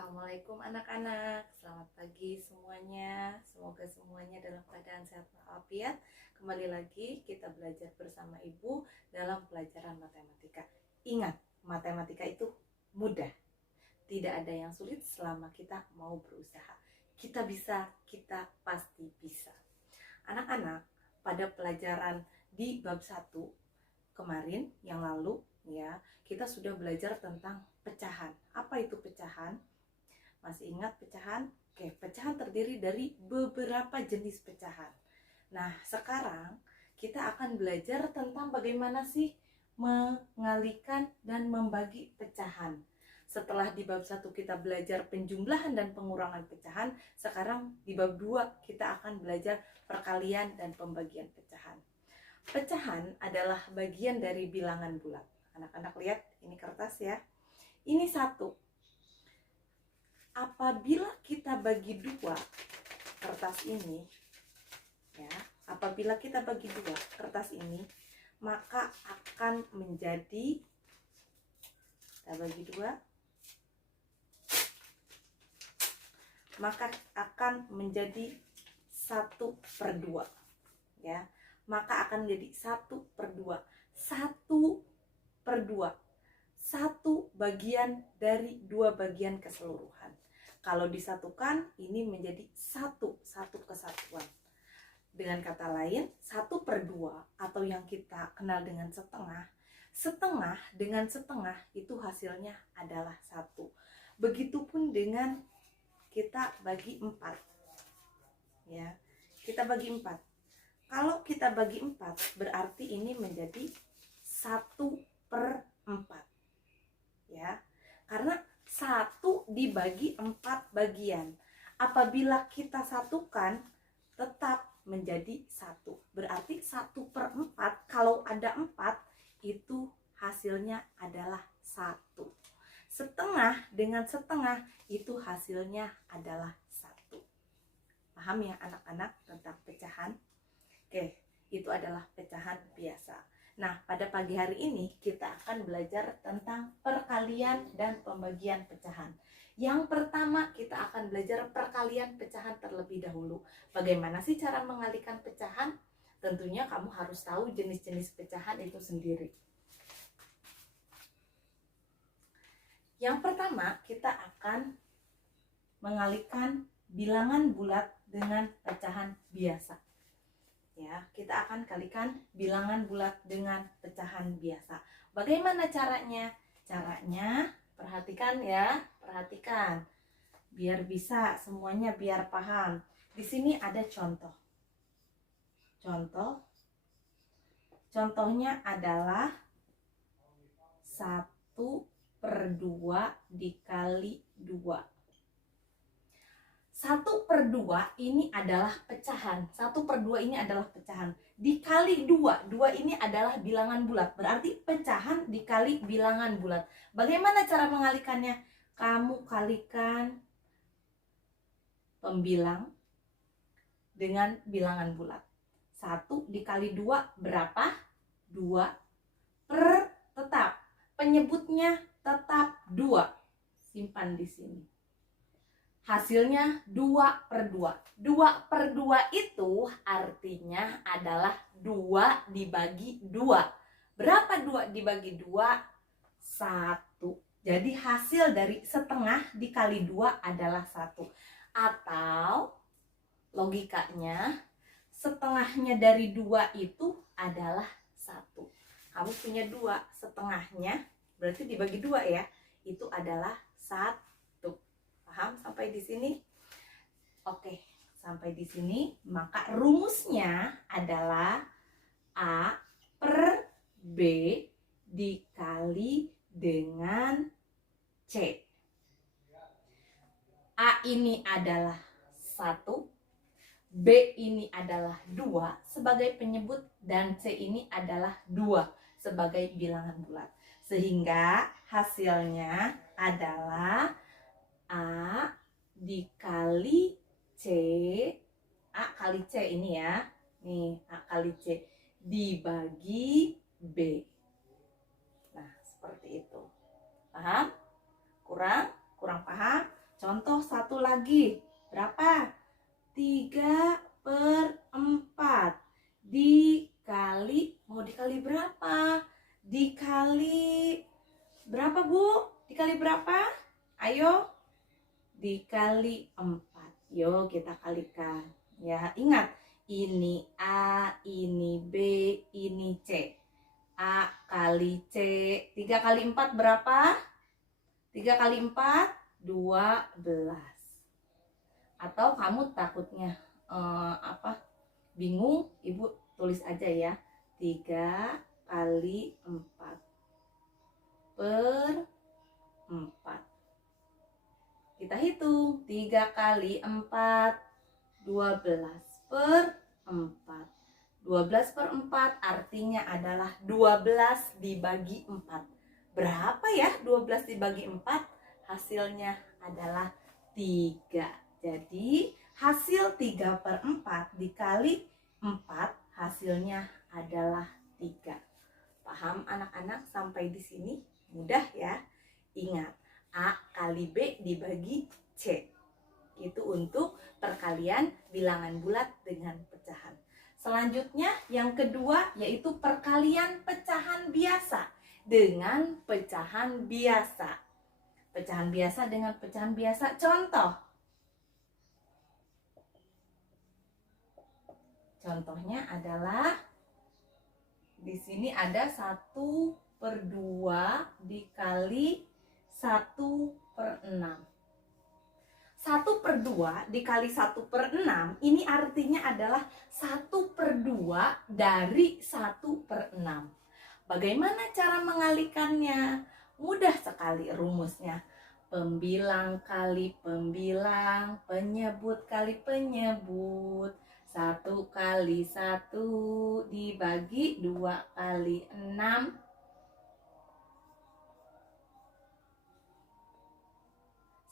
Assalamualaikum anak-anak, selamat pagi semuanya. Semoga semuanya dalam keadaan sehat walafiat. Kembali lagi kita belajar bersama Ibu dalam pelajaran matematika. Ingat, matematika itu mudah. Tidak ada yang sulit selama kita mau berusaha. Kita bisa, kita pasti bisa. Anak-anak, pada pelajaran di bab 1 kemarin yang lalu ya, kita sudah belajar tentang pecahan. Apa itu pecahan? Masih ingat pecahan? Oke, pecahan terdiri dari beberapa jenis pecahan. Nah, sekarang kita akan belajar tentang bagaimana sih mengalihkan dan membagi pecahan. Setelah di bab 1 kita belajar penjumlahan dan pengurangan pecahan, sekarang di bab 2 kita akan belajar perkalian dan pembagian pecahan. Pecahan adalah bagian dari bilangan bulat. Anak-anak lihat, ini kertas ya. Ini 1. Apabila kita bagi 2 kertas ini, ya, apabila kita bagi 2 kertas ini, maka akan menjadi, kita bagi 2, maka akan menjadi 1/2, ya. Maka akan menjadi 1/2. 1/2. 1 bagian dari 2 bagian keseluruhan. Kalau disatukan, ini menjadi satu kesatuan. Dengan kata lain, 1/2 atau yang kita kenal dengan setengah. Setengah dengan setengah itu hasilnya adalah 1. Begitupun dengan kita bagi 4. Ya, kita bagi 4. Kalau kita bagi 4, berarti ini menjadi 1/4. Ya, karena 1 dibagi 4 bagian. Apabila kita satukan, tetap menjadi 1. Berarti 1/4, kalau ada 4, itu hasilnya adalah 1. Setengah dengan setengah, itu hasilnya adalah 1. Paham ya anak-anak tentang pecahan? Oke, itu adalah pecahan biasa. Nah, pada pagi hari ini kita akan belajar tentang perkalian dan pembagian pecahan. Yang pertama kita akan belajar perkalian pecahan terlebih dahulu. Bagaimana sih cara mengalihkan pecahan? Tentunya kamu harus tahu jenis-jenis pecahan itu sendiri. Yang pertama kita akan mengalihkan bilangan bulat dengan pecahan biasa. Ya, kita akan kalikan bilangan bulat dengan pecahan biasa. Bagaimana caranya? Caranya, perhatikan ya, perhatikan. Biar bisa semuanya, biar paham. Di sini ada contoh. Contohnya adalah 1/2 dikali 2. 1/2 ini adalah pecahan. 1/2 ini adalah pecahan. Dikali 2. 2 ini adalah bilangan bulat. Berarti pecahan dikali bilangan bulat. Bagaimana cara mengalihkannya? Kamu kalikan pembilang dengan bilangan bulat. 1 dikali 2 berapa? 2 per tetap. Penyebutnya tetap 2. Simpan di sini. Hasilnya 2/2. 2/2 itu artinya adalah 2 dibagi 2. Berapa 2 dibagi 2? 1. Jadi hasil dari setengah dikali 2 adalah 1. Atau logikanya setengahnya dari 2 itu adalah 1. Kamu punya 2, setengahnya berarti dibagi 2 ya. Itu adalah 1. Paham sampai di sini? Oke, sampai di sini maka rumusnya adalah A per B dikali dengan C. A ini adalah 1, B ini adalah 2 sebagai penyebut, dan C ini adalah 2 sebagai bilangan bulat. Sehingga hasilnya adalah A dikali C, A kali C ini ya, nih A kali C dibagi B. Nah, seperti itu. Paham? Kurang paham? Contoh satu lagi. Berapa? 3/4 dikali, mau dikali berapa? Dikali berapa, Bu? Dikali berapa? Ayo, dikali 4. Yuk kita kalikan. Ya, ingat, ini A, ini B, ini C. A kali C. 3 kali 4 berapa? 3 kali 4, 12. Atau kamu takutnya bingung, Ibu tulis aja ya. 3 kali 4/4. Kita hitung. 3 kali 4, 12/4. 12/4 artinya adalah 12 dibagi 4. Berapa ya 12 dibagi 4? Hasilnya adalah 3. Jadi hasil 3/4 dikali 4 hasilnya adalah 3. Paham anak-anak sampai di sini? Mudah ya. Ingat, A kali B dibagi C. Itu untuk perkalian bilangan bulat dengan pecahan. Selanjutnya yang kedua yaitu perkalian pecahan biasa dengan pecahan biasa. Pecahan biasa dengan pecahan biasa. Contohnya adalah di sini ada 1/2 dikali 1/6. 1/2 dikali 1/6 ini artinya adalah 1/2 dari 1/6. Bagaimana cara mengalikannya? Mudah sekali rumusnya. Pembilang kali pembilang, penyebut kali penyebut. 1 kali 1 dibagi 2 kali 6.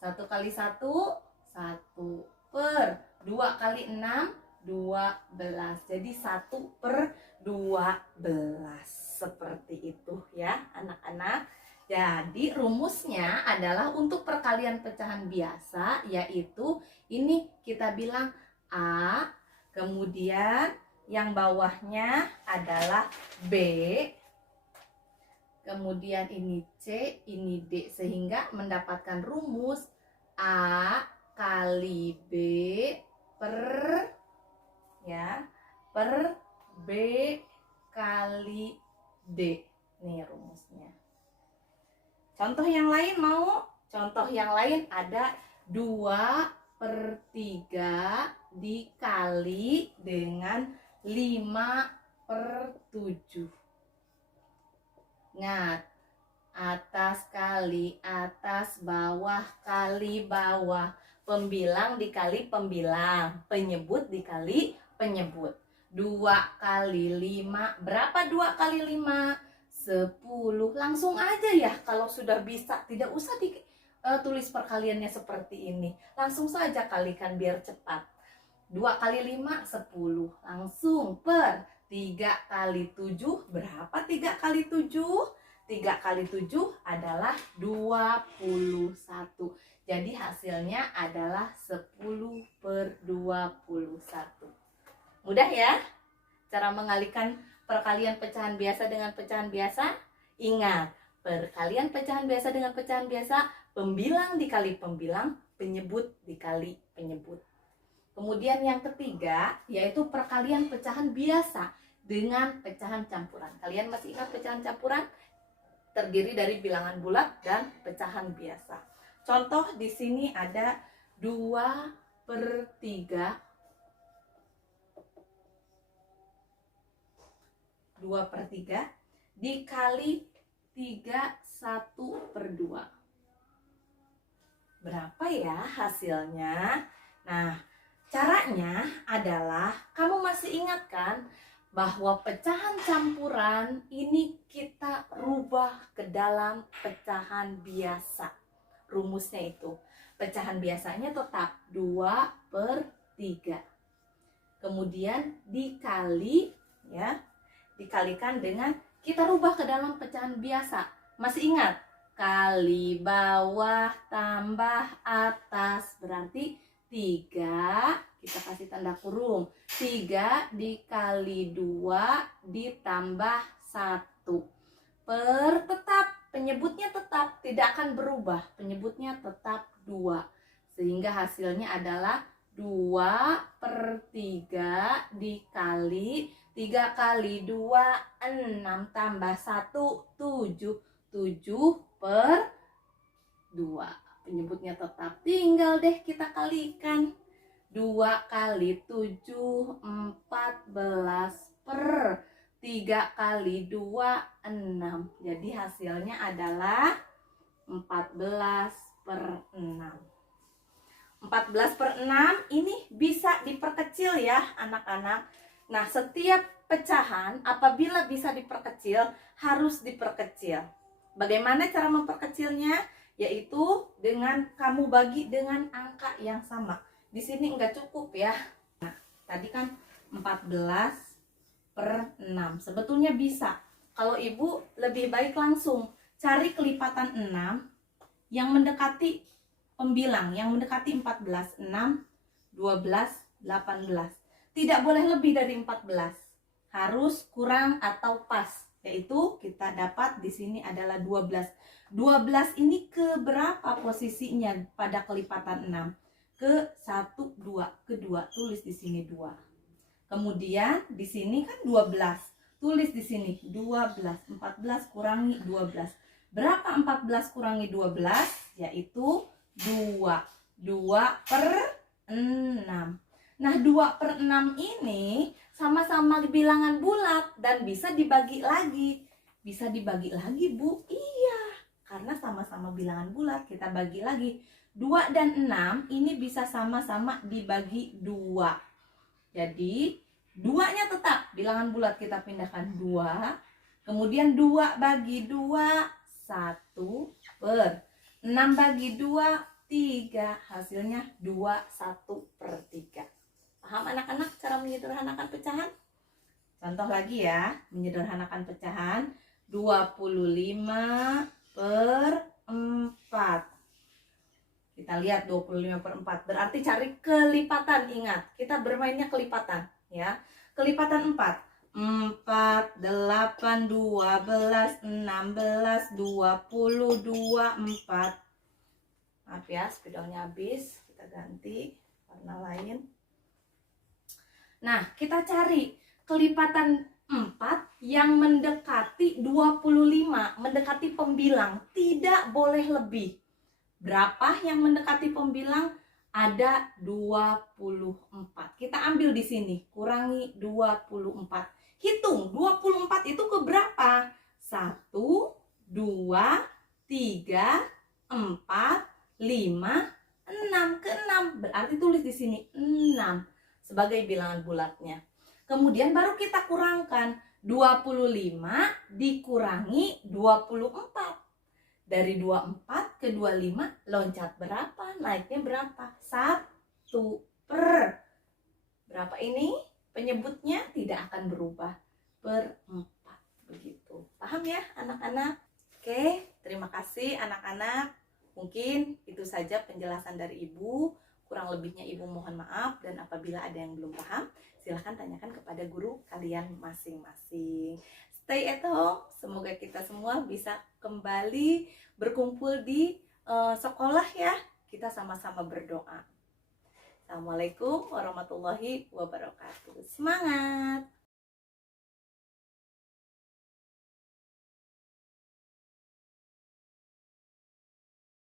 1 kali 1, 1 per 2 kali 6, 12. Jadi 1/12. Seperti itu ya anak-anak. Jadi rumusnya adalah untuk perkalian pecahan biasa, yaitu ini kita bilang A, kemudian yang bawahnya adalah B, kemudian ini C, ini D, sehingga mendapatkan rumus A kali B per B kali D. Nih rumusnya. Contoh yang lain mau? Contoh yang lain ada 2/3 dikali dengan 5/7. Ingat, atas kali atas, bawah kali bawah. Pembilang dikali pembilang, penyebut dikali penyebut. 2 kali 5, berapa 2 kali 5? 10. Langsung aja ya kalau sudah bisa, tidak usah tulis perkaliannya seperti ini. Langsung saja kalikan biar cepat. 2 kali 5, 10. Langsung per 3 kali 7, berapa 3 kali 7? 3 kali 7 adalah 21. Jadi hasilnya adalah 10/21. Mudah ya cara mengalihkan perkalian pecahan biasa dengan pecahan biasa. Ingat, perkalian pecahan biasa dengan pecahan biasa, pembilang dikali pembilang, penyebut dikali penyebut. Kemudian yang ketiga yaitu perkalian pecahan biasa dengan pecahan campuran. Kalian masih ingat pecahan campuran? Terdiri dari bilangan bulat dan pecahan biasa. Contoh di sini ada 2/3 dikali 3 1/2. Berapa ya hasilnya? Nah, caranya adalah kamu masih ingat kan bahwa pecahan campuran ini kita rubah ke dalam pecahan biasa. Rumusnya itu, pecahan biasanya tetap 2/3. Kemudian dikali dikalikan dengan kita rubah ke dalam pecahan biasa. Masih ingat? kali bawah tambah atas. Berarti 3, kita kasih tanda kurung. 3 dikali 2 ditambah 1. Tetap, penyebutnya tetap, tidak akan berubah. Penyebutnya tetap 2. Sehingga hasilnya adalah 2/3 dikali 3 kali 2, 6 tambah 1, 7. 7/2. Penyebutnya tetap. Tinggal deh kita kalikan. 2 kali 7, 14 per 3 kali 2, 6. Jadi hasilnya adalah 14/6. 14/6 ini bisa diperkecil ya anak-anak. Nah, setiap pecahan apabila bisa diperkecil harus diperkecil. Bagaimana cara memperkecilnya? Yaitu dengan kamu bagi dengan angka yang sama. Di sini enggak cukup ya. Nah, tadi kan 14/6. Sebetulnya bisa. Kalau ibu lebih baik langsung cari kelipatan 6 yang mendekati pembilang, yang mendekati 14. 6, 12, 18. Tidak boleh lebih dari 14. Harus kurang atau pas. Yaitu kita dapat di sini adalah 12. 12 ini ke berapa posisinya pada kelipatan 6? Ke 1, 2, kedua. Tulis di sini 2. Kemudian di sini kan 12. Tulis di sini 12. 14 kurangi 12. Berapa 14 kurangi 12? Yaitu 2. 2/6. Nah, 2/6 ini sama-sama bilangan bulat dan bisa dibagi lagi. Bisa dibagi lagi, Bu? Iya, karena sama-sama bilangan bulat, kita bagi lagi. 2 dan 6 ini bisa sama-sama dibagi 2. Jadi, 2-nya tetap bilangan bulat, kita pindahkan 2. Kemudian 2 bagi 2, 1 per 6 bagi 2, 3. Hasilnya 2, 1/3. Paham anak-anak cara menyederhanakan pecahan? Contoh lagi ya, menyederhanakan pecahan 25/4. Kita lihat 25/4. Berarti cari kelipatan, ingat. Kita bermainnya kelipatan ya. Kelipatan 4. 4, 8, 12, 16, 22, 4. Maaf ya, spidolnya habis. Kita ganti warna lain. Nah, kita cari kelipatan 4 yang mendekati 25, mendekati pembilang, tidak boleh lebih. Berapa yang mendekati pembilang? Ada 24. Kita ambil di sini, kurangi 24. Hitung, 24 itu ke berapa? 1, 2, 3, 4, 5, 6. Ke 6. Berarti tulis di sini 6. Sebagai bilangan bulatnya. Kemudian baru kita kurangkan 25 dikurangi 24. Dari 24 ke 25 loncat berapa? Naiknya berapa? 1 per berapa ini? Penyebutnya tidak akan berubah. Per 4. Begitu. Paham ya anak-anak? Oke, terima kasih anak-anak. Mungkin itu saja penjelasan dari Ibu. Kurang lebihnya Ibu mohon maaf, dan apabila ada yang belum paham, silahkan tanyakan kepada guru kalian masing-masing. Stay at home, semoga kita semua bisa kembali berkumpul di sekolah ya. Kita sama-sama berdoa. Assalamualaikum warahmatullahi wabarakatuh. Semangat!